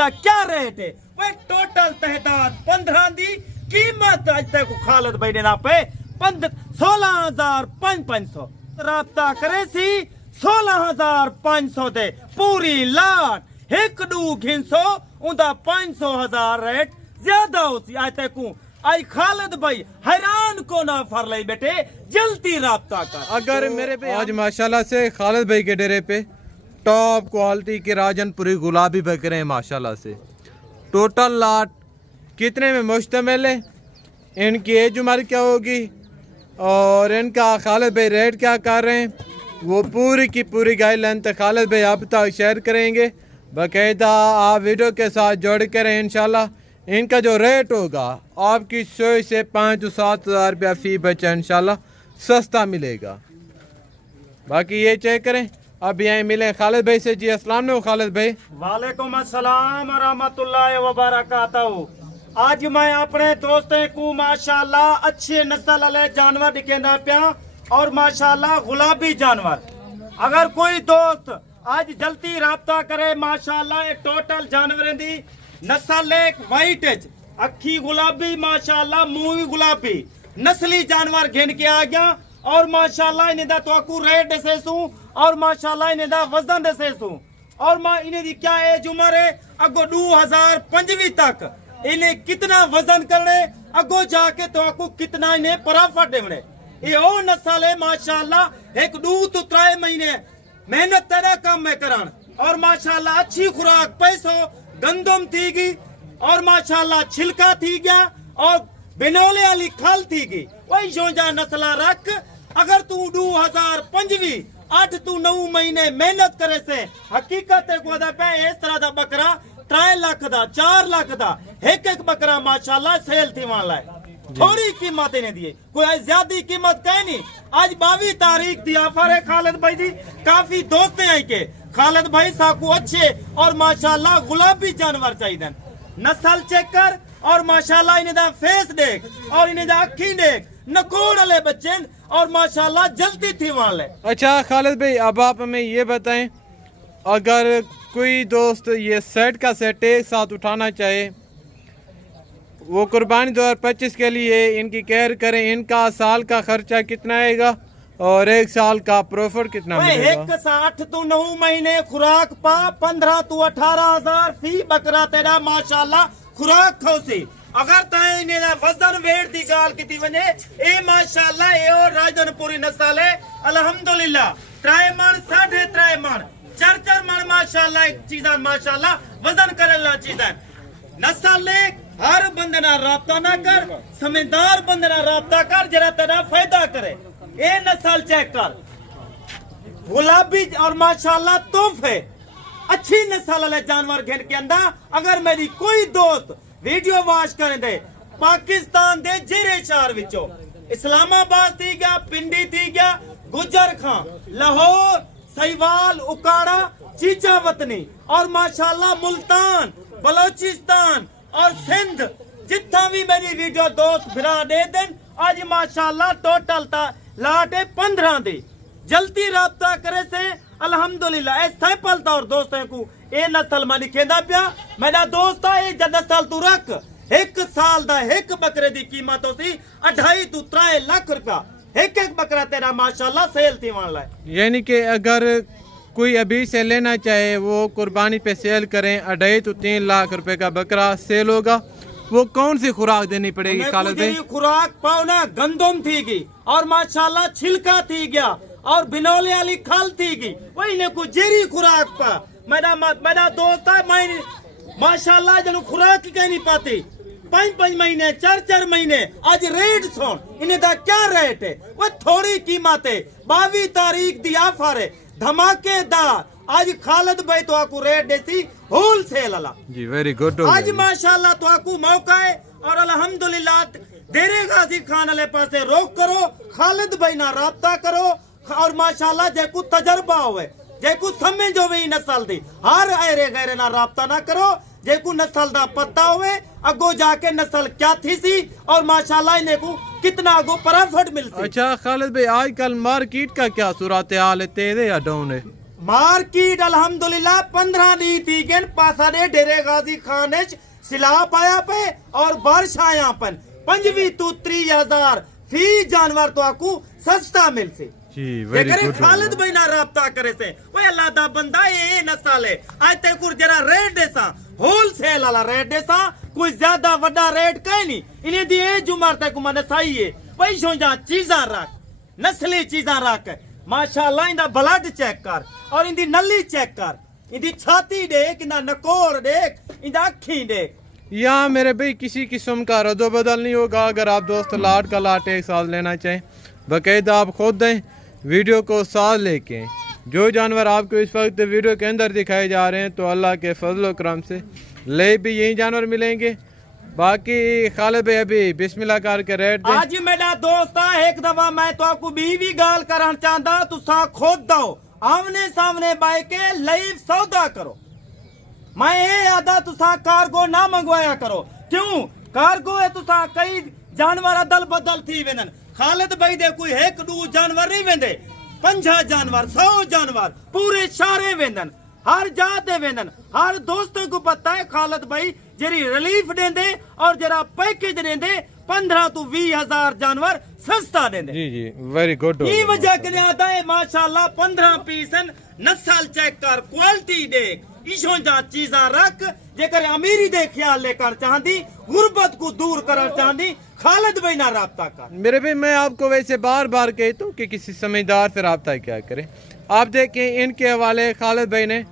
क्या रेट है वो टोटल तहदाद 15 दी कीमत अज तक खालिद भाई ने ना पे 16,500 राब्ता करे सी 16,500 दे पूरी लाट एक डू घिंसो उनका 500,000 रेट ज्यादा होती आज तक आज खालिद भाई हैरान को ना फर ले बेटे जल्दी राब्ता कर। अगर मेरे पे आज माशाल्लाह से खालिद भाई के डेरे पे टॉप क्वालिटी के राजनपुरी गुलाबी बकरे हैं माशाल्लाह से। टोटल लाट कितने में मुश्तमिल है, इनकी एज उम्र क्या होगी और इनका खालिद भाई रेट क्या कर रहे हैं, वो पूरी की पूरी गाइडलाइन खालिद भाई आप तक शेयर करेंगे। बाकायदा आप वीडियो के साथ जोड़ कर इंशाल्लाह इनका जो रेट होगा आपकी 100 से 5 से 7 हज़ार रुपया फ़ी बच्चा इंशाल्लाह सस्ता मिलेगा। बाकी ये चेक करें। अब यहाँ मिले खालिद भाई से। जी अस्सलाम वालेकुम खालिद भाई। वालेकुम अस्सलाम व रहमतुल्लाहि व बरकातहू। आज मैं अपने दोस्तों को माशाल्लाह अच्छे नस्ल वाले जानवर दिखेंदा पिया और माशाल्लाह गुलाबी जानवर। अगर कोई दोस्त आज जल्दी राब्ता करे माशाल्लाह टोटल जानवरें दी नस्ल एक वाइट अखी गुलाबी माशाल्लाह मुंह गुलाबी नस्ली जानवर घेन के आ गया और माशाल्लाह इन्हें दा तो रेट दसे सू और माशाल्लाह इन्हें दा वजन दसे सू और मां इन्हें दी क्या एज उम्र है अगो 2025 तक इन्हें कितना वजन करने अगो जाके तो कितना इन्हें प्रॉफिट देने ये ओ नस्ल है माशाल्लाह एक 2 से 3 महीने मेहनत तेरा काम में करान और माशाल्लाह अच्छी खुराक पैसों गंदम थी गई और माशाल्लाह छिलका थी गया और बिनौले वाली खल थी गई वही जोजा नस्ला रख। अगर तू 2025 8 तू 9 महीने मेहनत करे से हकीकत है को पे इस तरह दा बकरा 3 लाख दा 4 लाख दा एक बकरा माशाल्लाह सेल थी वाला है। थोड़ी कीमत ने दिए कोई ज्यादा कीमत कहे नहीं। आज 22 तारीख दी ऑफर है खालिद भाई दी। काफी दोस्त आई के खालिद भाई साकू अच्छे और माशाल्लाह गुलाबी जानवर चाहिए नस्ल चेक कर और माशाल्लाह इन्हें दा फेस देख और इन्हें दा अखी देख नकोड़ वाले बच्चे और माशाल्लाह जल्दी थी वाले। अच्छा खालिद भाई अब आप हमें ये बताएं अगर कोई दोस्त ये सेट का सेट एक साथ उठाना चाहे वो कुर्बानी 2025 के लिए इनकी केयर करें इनका साल का खर्चा कितना आएगा और एक साल का प्रॉफिट कितना मिलेगा? 1 से 9 महीने खुराक पा 15 से 18,000 फी बकरा तेरा माशाल्लाह खुराक खौसी। अगर तय वजन वेट दी गाल की वने ए माशाल्लाह ए और राजनपुरी नस्ल है अल्हम्दुलिल्लाह 3 मन 3.5 मन 4 मन माशाल्लाह एक चीज माशाल्लाह वजन करेला चीज नस्ल ले हर बंदे ना राब्ता ना कर समझदार बंदे ना राब्ता कर जरा तेरा फायदा करे। ए नस्ल चेक कर गुलाबी और माशाल्लाह तोहफे अच्छी नस्ल वाले जानवर घेन के अंदर। अगर मेरी कोई दोस्त वीडियो वॉच करे दे पाकिस्तान दे जेरे शहर विचों इस्लामाबाद थी गया पिंडी थी गया गुजर खां लाहौर सहीवाल उकाड़ा चीचा वतनी और माशाल्लाह मुल्तान बलोचिस्तान और सिंध जितना भी मेरी वीडियो दोस्त फिरा दे दें आज माशाल्लाह टोटल लाट 15 दे जल्दी राब्ता करे से अल्हम्दुलिल्लाह ए सैंपल तौर दोस्तों को ए नस्ल में लिखेंदा पिया मेरा दोस्त है ए नस्ल तू रख 1 साल दा एक बकरे दी कीमत होती 2.5 से 3 लाख रुपया एक बकरा तेरा माशाल्लाह सेल थी वाला है। यानी कि अगर कोई अभी से लेना चाहे वो कुर्बानी पे सेल करें 2.5 से 3 लाख रुपए का बकरा सेल होगा। वो कौन सी खुराक देनी पड़ेगी खालिद भाई? खुराक पाओ ना गंदम थी गई और माशाल्लाह छिलका थी गया और बिनौले वाली खाल थी गई वही ने को जेरी खुराक पा मेरा दोस्त है मैं माशाल्लाह जनो खुराक कह नहीं पाती 5 महीने 4 महीने आज रेट सुन इन्हें दा क्या रेट है वो थोड़ी कीमत है 22 तारीख दी ऑफर है धमाकेदार। आज खालिद भाई तो आपको रेट देती होलसेल वाला जी वेरी गुड। आज माशाल्लाह तो आपको मौका है और अल्हम्दुलिल्लाह देरे गाजी खान वाले पासे रोक करो खालिद भाई ना राब्ता करो और माशाल्लाह जेको तजर्बा होवे जेको समझ होवे नस्ल दी हर ऐरे गैरे ना राब्ता ना करो जेको नस्ल दा पता होवे अगो जाके नस्ल क्या थी सी और माशाल्लाह इन्हें को कितना अगो प्रॉफिट मिलती। अच्छा खालिद भाई आजकल मार्केट का क्या सूरत हाल है तेज है या डाउन है? मार्केट अल्हम्दुलिल्लाह 15 दी थी गेन पासा दे डेरे गाजी खाने सिला पाया पे और बारिश आया पन 25 तो 30,000 फी जानवर तो आपको सस्ता मिल से जी वेरी करे गुड खालिद भाई ना राब्ता करे से ओए अल्लाह दा बंदा ये नस्ल है आज ते कुर जरा रेट देसा होलसेल वाला रेट देसा कोई ज्यादा वड्डा रेट कहीं नहीं इन्हें दी एज उम्र तक मैंने सही है भाई सो जा चीजा रख नस्ली चीजा रख माशाल्लाह इंदा ब्लड चेक कर और इंदी नली चेक कर इंदी छाती देख इंदा नकोर देख इंदा अखी देख यहाँ मेरे भाई किसी किस्म का रद्दो बदल नहीं होगा। अगर आप दोस्त लाट का लाट एक साथ लेना चाहें बाकायदा आप खुद दें, वीडियो को साथ लेके आएं। जो जानवर आपको इस वक्त वीडियो के अंदर दिखाए जा रहे हैं तो अल्लाह के फजल करम से ले भी यही जानवर मिलेंगे। बाकी खालिद भाई अभी बिस्मिल्लाह करके रेट दें। आज मेरा दोस्त एक दफा मैं तो आपको भी गाल करना चाहता तुसा खुद दो आमने सामने बाई के लाइव सौदा करो। मैं ये आदा तुसा कार्गो ना मंगवाया करो क्यों कार्गो है तुसा कई जानवर अदल बदल थी वेंदन खालिद भाई दे कोई एक दू जानवर नहीं वेंदे 50 जानवर 100 जानवर पूरे शारे वेंदन हर जाते वेंदन हर दोस्तों को पता है खालिद भाई जरी रिलीफ देंदे और जरा पैकेज देंदे 15 तो 20,000 जानवर सस्ता देंदे। जी जी वेरी गुड। ये वजह के आता है माशाल्लाह 15 पीसन नस्ल चेक कर क्वालिटी देख ईशों जा चीजा रख जेकर अमीरी दे ख्याल लेकर चाहती गुर्बत को दूर करना चाहती खालिद भाई ना राब्ता कर। मेरे भाई मैं आपको वैसे बार बार कहता हूँ कि किसी समझदार से राब्ता क्या करें। आप देखें इनके हवाले खालिद भाई ने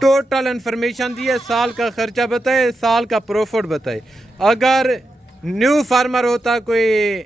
टोटल इन्फॉर्मेशन दी है, साल का खर्चा बताए, साल का प्रॉफिट बताए। अगर न्यू फार्मर होता कोई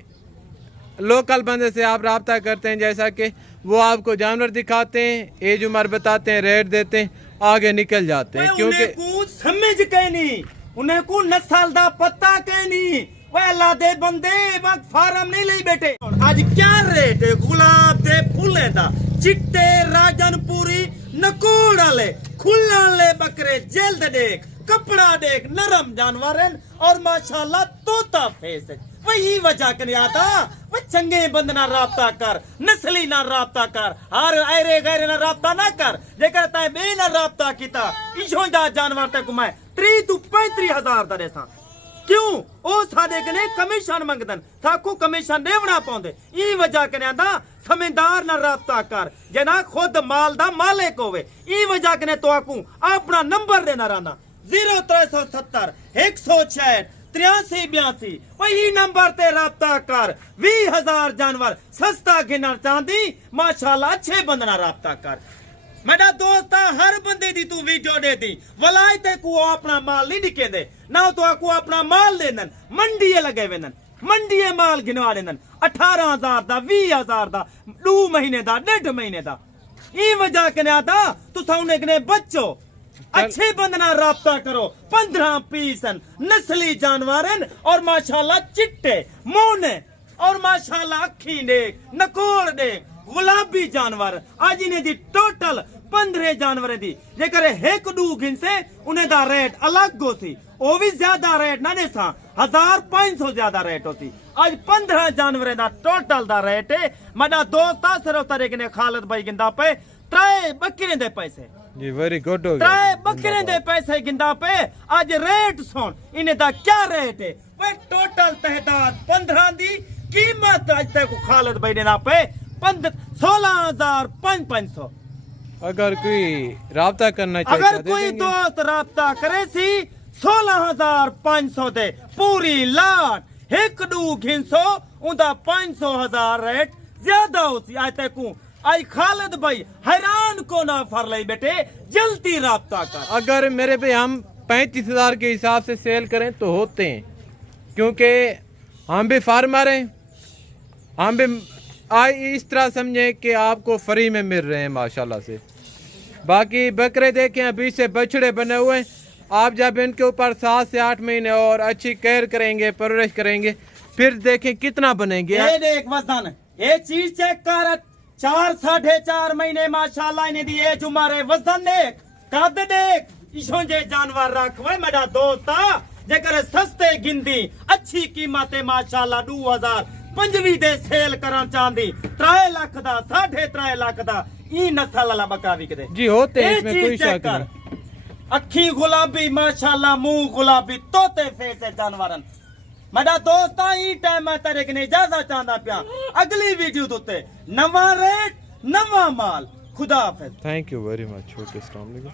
लोकल बंदे से आप राब्ता करते हैं जैसा कि वो आपको जानवर दिखाते हैं, एज उम्र बताते हैं, रेट देते हैं, आगे निकल जाते हैं क्योंकि उन्हें को समझ के नहीं उन्हें को नस्ल दा पता के नहीं वह अल्लाह दे बंदे वक्त फार्म नहीं ले बैठे। आज क्या रेट है गुलाब दे फूले दा चिट्टे राजनपुरी नकोड़ वाले खुला ले बकरे जल्द देख कपड़ा देख नरम जानवर और माशाल्लाह तोता फेस है। वही वजह के नहीं आता वह चंगे बंद ना राब्ता कर नस्ली ना राब्ता कर हर ऐरे गैरे ना राब्ता ना कर जे करता है बे ना राब्ता किता ईशो जा जानवर तक मैं 30 तो 35,000 दरे सा क्यों ओ सादे कने कमीशन मंगदन साकू कमीशन देवना पाउंदे ई वजह के नहीं आता समझदार ना राब्ता कर जना खुद माल दा मालिक होवे ई वजह के तो आकू अपना नंबर देना रहना 0370 166 8382 वही नंबर ते राब्ता कर 20,000 जानवर सस्ता गिनना चाहती माशाल्लाह अच्छे बंदना राब्ता कर। मेरा दोस्त हर बंदे दी तू वीडियो दे दी वलाई ते को अपना माल नहीं दिखे दे ना तो को अपना माल देनन मंडी लगे वेनन मंडी माल गिनवा देनन 18,000 दा 20,000 दा 2 महीने दा 1.5 महीने दा ई वजह के आता तू सामने कने बच्चो अच्छे बंदना राब्ता करो 15 पीसन नस्ली जानवर और माशाल्लाह चिट्टे मोने और माशाल्लाह अखी देख नकोर देख गुलाबी जानवर आज इन्हें दी टोटल 15 जानवर दी जेकर एक दू गिन से उन्हें दा रेट अलग हो सी वो भी ज्यादा रेट ना दे सा 1,500 ज्यादा रेट होती आज 15 जानवर दा टोटल दा रेट है। मेरा दोस्त सिर्फ तरीके ने खालिद भाई गिंदा पे 3 बकरे दे पैसे जी वेरी गुड हो गया 3 बकरे दे पैसे गिंदा पे आज रेट सुन इन्हें दा क्या रेट है वे टोटल तहदाद 15 दी कीमत आज तक खालिद भाई देना पे 16,500। अगर कोई राब्ता करना चाहे अगर कोई दोस्त राब्ता करे सी 16,500 दे पूरी लाट एक दू घिनसो उदा 500,000 रेट ज्यादा होती आज तक आज खालिद भाई हैरान को ना फर ले बेटे जल्दी राब्ता कर। अगर मेरे पे हम 35,000 के हिसाब से सेल करें तो होते हैं क्योंकि हम भी फार्मर हैं, हम भी इस तरह समझें कि आपको फ्री में मिल रहे हैं माशाल्लाह से। बाकी बकरे देखें अभी से बछड़े बने हुए हैं, आप जब इनके ऊपर 7 से 8 महीने और अच्छी केयर करेंगे परवरिश करेंगे फिर देखें कितना बनेंगे। ये देख वजन ये चीज चेक कर 4 साढ़े 4 महीने माशाल्लाह इन्हें दी एज उम्र है वजन देख कद देख इशों जे जानवर रख वे मेरा दोस्त जेकर सस्ते गिंदी अच्छी कीमत माशाल्लाह 2,025 दे सेल करना चाहती 3 लाख दा 3.5 लाख दा ई नस्ल वाला बकरा बिकदे जी होते हैं, ये इसमें चीज कोई चेक शक कर। नहीं। अखी गुलाबी माशाल्लाह, मुंह गुलाबी, तोते फेस है जानवरन। मेरा दोस्त ई टाइम मैं तेरे कने इजाजत चाहता पिया। अगली वीडियो तो नवा रेट नवा माल। खुदा हाफिज। Thank you very much. Okay, अस्सलाम वालेकुम।